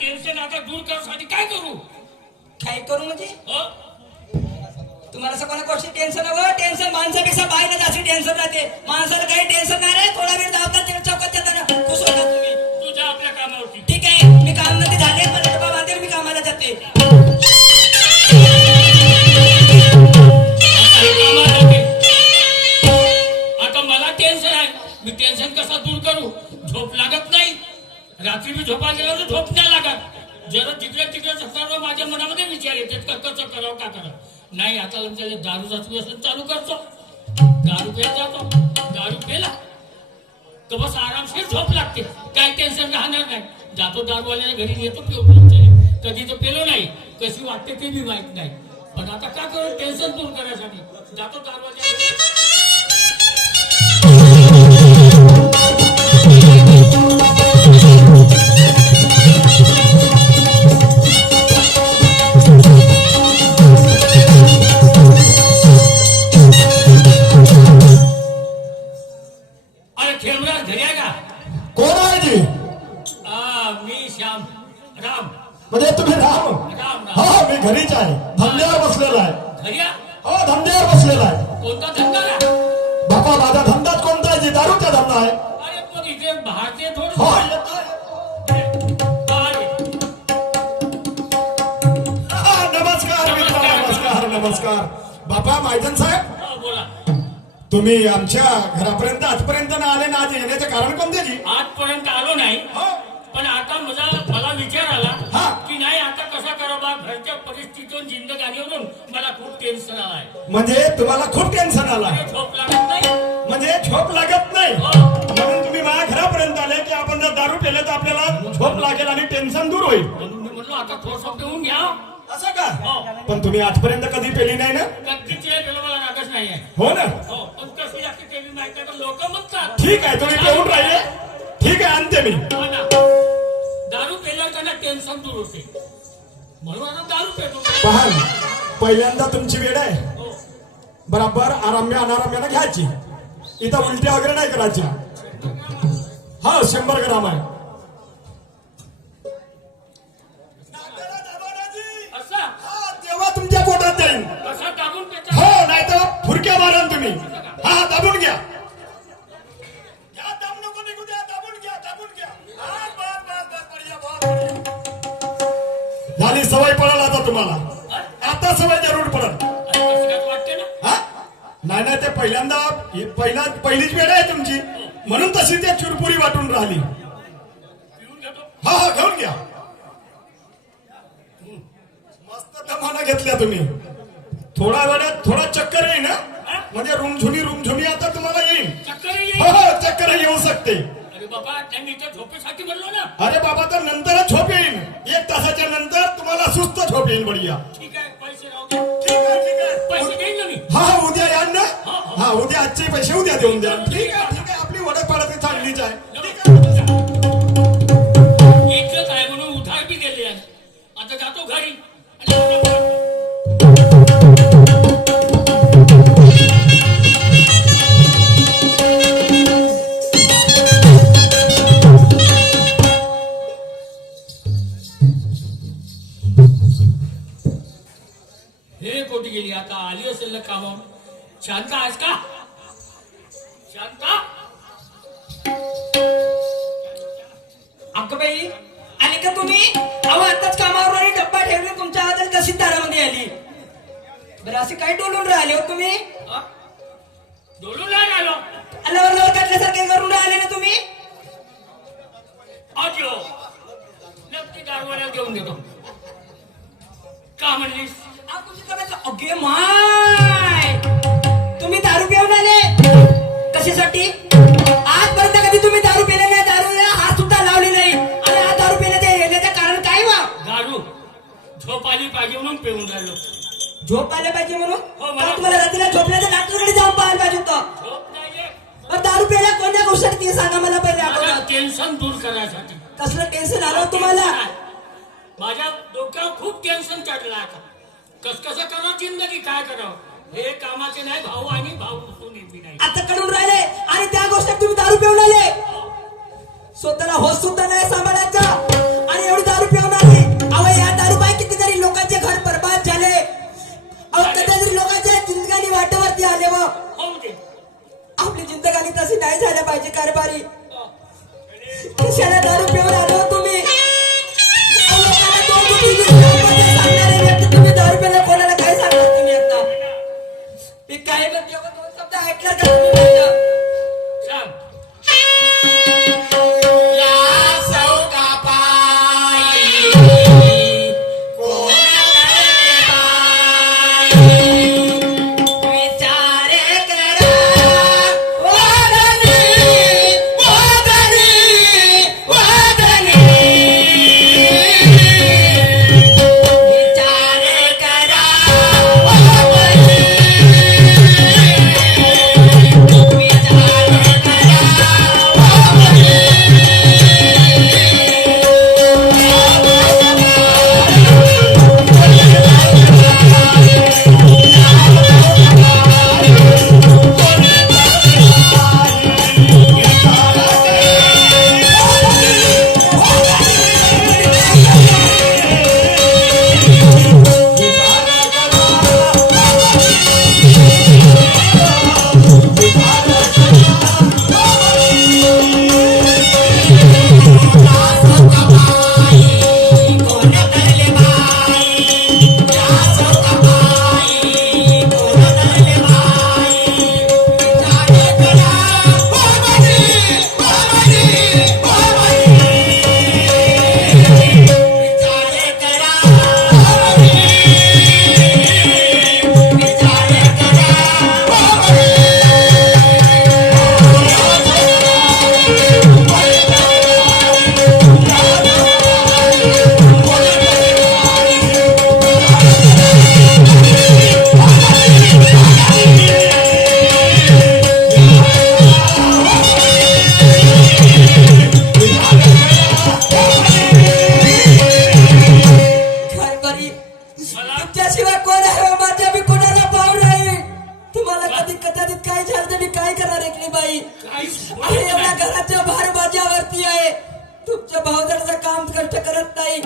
Tension आता दूर करण्यासाठी काय करू? काय करू म्हणजे? तुम्हाला असं कोणा गोष्टी टेन्शन हवं टेन्शन माणसापेक्षा बाहेर जास्त टेन्शन राहते. माणसाला काही टेन्शन नाही रे. थोडा वेळ धावतात चौकात जाताना खुश होतात तुम्ही. तू जा आपल्या कामावरती. ठीक आहे. मी काममध्ये झाले मला डबा बांधेल मी कामाला जाते. आता. आता मला टेन्शन आहे. मी टेन्शन कसा दूर करू? झोप लागत नाही रात्री मी झोपा गेल्यावर झोप नाही लागत. जरा तिकडे तिकडे सर्व माझ्या मनामध्ये विचार येते कसं करावं का करावं? नाही आता त्याला दारूचा असेल चालू करतो. दारू पेला जातो. दारू पेला? तर बस आरामशीर झोप लागते. काय टेन्शन राहणार नाही. जातो दारूवाल्याला घरी येतो पिऊन. कधी तर पेलो नाही. कशी वाटते ते बी माहीत नाही. पण आता का करू? टेन्शन दूर करण्यासाठी जातो दारूवाल्या म्हणजे तुम्ही राम. हा मी घरीच आहे. धंद्यावर बसलेला आहे? हो धंद्यावर बसलेला आहे. कोणता धंदा आहे? बापा माझा धंदाच कोणता आहे? जी दारूचा धंदा आहे. हो. नमस्कार मित्रा नमस्कार नमस्कार. बापा मायदन साहेब. बोला. तुम्ही आमच्या घरापर्यंत आजपर्यंत ना आले ना आज येण्याचं कारण कोणते जी आजपर्यंत आलो नाही. पण आता मला मला खूप टेन्शन आलाय. म्हणजे तुम्हाला खूप टेन्शन आला. मला झोप लागत नाही? म्हणजे झोप लागत नाही. हो. म्हणून तुम्ही माझ्या घरापर्यंत आले की आपण जर दारू पेले तर आपल्याला झोप लागेल आणि टेन्शन दूर होईल. म्हणून मी म्हणलो आता थोडस पिऊन घ्या. असं का? हो. पण तुम्ही आजपर्यंत कधी पेली नाही ना? कधीची आहे त्याला मला रागच नाही आहे हो ना? हो. पण कशी लागते ते मी माहिती आहे लोक म्हणतात. ठीक आहे तुम्ही पेऊन राहिले. ठीक आहे आणते मी. हो ना. दारू पेल्यावर त्यांना टेन्शन दूर होते. म्हणून आता दारू पेतो पहा पहिल्यांदा तुमची वेळ आहे. हो. बराबर आराम्य अनाराम्यानं घ्यायची. इथं उलट्या वगैरे नाही करायच्या हा शंभर ग्राम आहे. तेव्हा तुमच्या पोटात जाईल. हो नाही तर फुरक्या माराल तुम्ही. हा दाबून घ्या, झाली सवय पडेल आता तुम्हाला. आता सवय जरूर पडेल. ना हा? नाही नाही ते पहिल्यांदा हे पहिला पहिलीच वेळ आहे तुमची. म्हणून तशी ते चुरपुरी वाटून राहिली. हा हा घेऊन घ्या. मस्त दमाना घेतल्या तुम्ही. थोडा वेळात थोडा चक्कर येईल ना म्हणजे रुमझुनी रुमझुनी आता तुम्हाला येईल. चक्कर हो हो चक्कर येऊ शकते. अरे बाबा त्यांनी इथे झोपेसाठी म्हणलो ना. अरे बाबा तर नंतरच झोप येईल. तासाच्या नंतर तुम्हाला सुस्त झोप येईल बढिया ठीक आहे पैसे राहू दे. ठीक आहे ठीक आहे. पैसे देईन ना मी. हा हा उद्या या ना. हा उद्या आजचे पैसे उद्या देऊन द्या. ठीक आहे ठीक आहे. आपली वडक पाडत चांगलीच आहे. कोटी गेली. आता आली असेल ना कामावर. शांता आहेस का? शांता? अक्काबाई आली का तुम्ही? अहो आताच कामावर आणि डब्बा ठेवले तुमच्या हातात कशी दारामध्ये आली? बरं असे काय डोलून राहिले हो तुम्ही? डोलून नाही आलो जवळ काढल्यासारखे करून राहिले ना तुम्ही? नक्की दारवाल्याला घेऊन देतो. का म्हणलीस? अगे माय! तुम्ही दारू पिऊन आले. कशासाठी? आजपर्यंत कधी तुम्ही दारू पिले नाही? दारू हात सुद्धा लावले नाही. आणि हा दारू पिण्याचे येण्याचं कारण काय वा? दारू. झोप आली पाहिजे म्हणून पिऊन राहिलो. झोप आले पाहिजे म्हणून? हो, मला- तुम्हाला रात्रीला झोपण्याच्या डॉक्टरकडे जाऊन पाहायला पाहिजे होतं. झोप नाही येत. बरं, दारू प्यायला कोणत्या गोष्टी ते सांगा मला पहिले मला अगोदर टेन्शन दूर करायसाठी. कसलं टेन्शन आलं तुम्हाला? माझ्या डोक्यावर खूप टेन्शन चढलं आता. कस कस करा जिंदगी? काय करावं? हे कामाचे नाही भाऊ आणि भाऊ उसून येते नाही. आता करून राहिले आणि त्या गोष्टीत तुम्ही दारू पिऊन राहिले. स्वतःला होत सुद्धा नाही सांभाळायचा आणि एवढी दारू पिऊन राहिले अहो या दारू बाय कितीतरी लोकांचे घर बर्बाद झाले. लोकांच्या जिंदगानी वाटेवरती आले व आपली जिंदगानी तशी नाही झाल्या पाहिजे कारभारी. दारू पिऊन तुमच्या भावदाराचं काम कष्ट करत नाही.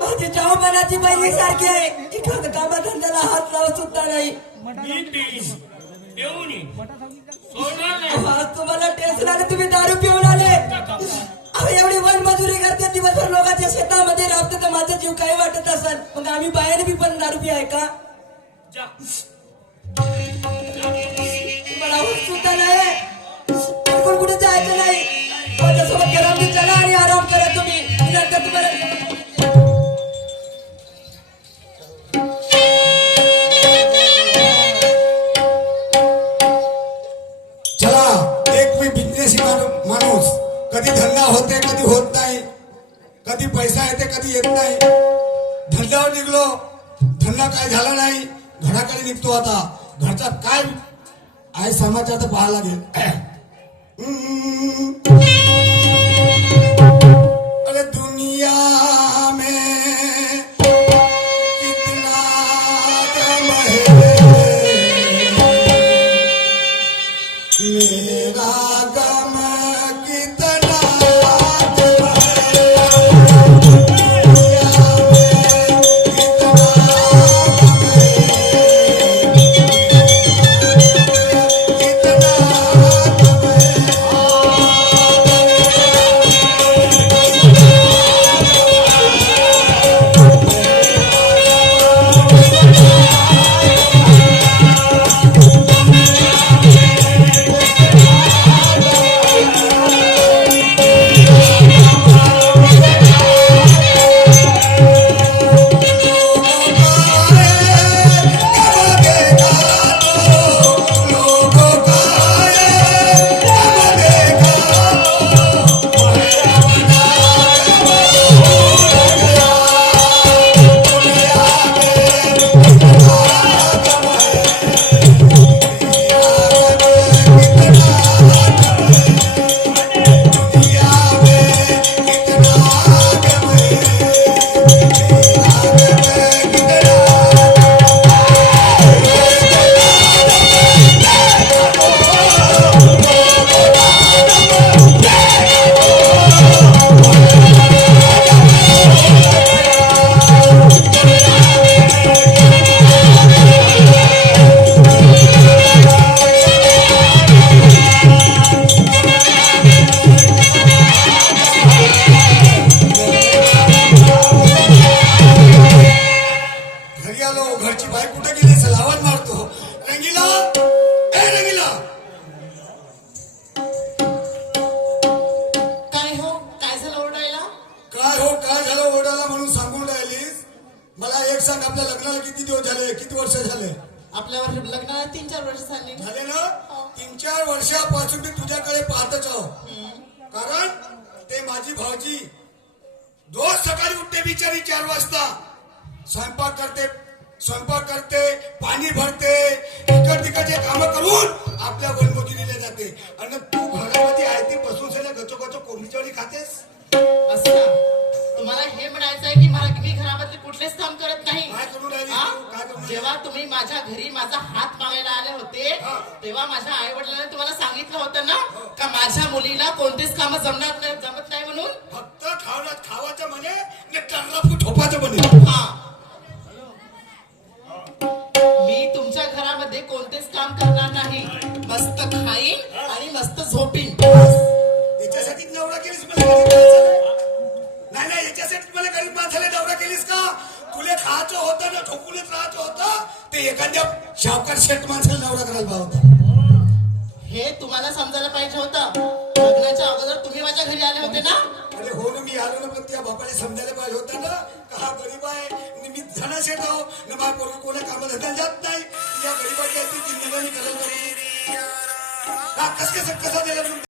माझी मनाची बहिणी सारखी आहे. एखादं कामा धंद्याला हात लावत सुद्धा नाही. आज तुम्हाला टेन्शन आलं तुम्ही दारू पिऊन आले. अहो एवढी वन मजुरी करते दिवसभर लोकांच्या शेतामध्ये राबते तर माझा जीव काही वाटत असेल? मग आम्ही बाहेर बी पण दारू पी आहे का कधी धंदा होते कधी होत नाही. कधी पैसा येते कधी येत नाही. धंद्यावर निघलो धंदा काय झाला नाही घराकडे निघतो आता. घरचा काय आहे समाचार तर पाहायला लागेल. अरे दुनिया में कितना म्हणून सांगून राहिलीस? मला एक सांग आपल्या लग्नाला किती दिवस झाले? किती वर्ष झाले? आपल्यावर लग्नाला तीन चार वर्ष झाली. झाले ना? तीन चार वर्षापासून मी तुझ्याकडे पाहतच आहो. कारण ते माझी भावजी रोज सकाळी उठते बिचारी चार वाजता. स्वयंपाक करते स्वयंपाक करते पाणी भरते इकड तिकडचे काम करून आपल्या वनमजुरीला जाते. आणि तू घरामध्ये आहे ती बसून सगळ्या गचो गचो कोंबडीचवडी खातेस? मी घरामधले कुठलेच काम करत नाही काय हा? तू? काय? जेव्हा तुम्ही माझ्या घरी माझा हात मागायला आले होते हा. तेव्हा माझ्या आई वडिलांनी तुम्हाला सांगितलं होतं ना का माझ्या मुलीला कोणतेच काम जमणार नाही जमत नाही म्हणून फक्त खावला खावाचं म्हणे आणि ठोपाचं म्हणे हा मी तुमच्या घरामध्ये कोणतेच काम करणार नाही मस्त खाईन आणि मस्त झोपीन याच्यासाठी मला गरीब माणसाला नवरा केलीस का? तुले खायचं होतं ना ठोकूनच राहायचं होतं ते एखाद्या शावकार शेट माणसाला नवरा करायला होता हे तुम्हाला समजायला पाहिजे होतं. लग्नाच्या अगोदर तुम्ही माझ्या घरी आले होते ना? अरे हो ना मी आलो ना पण त्या बापाने समजायला पाहिजे होतं ना का हा गरीब आहे आणि मी धना शेट आहो ना माझ्या पोरं कोणा कामाला जात नाही. या गरीबाची जिंदगानी करायला पाहिजे. हा, कस कसं कसं दिलं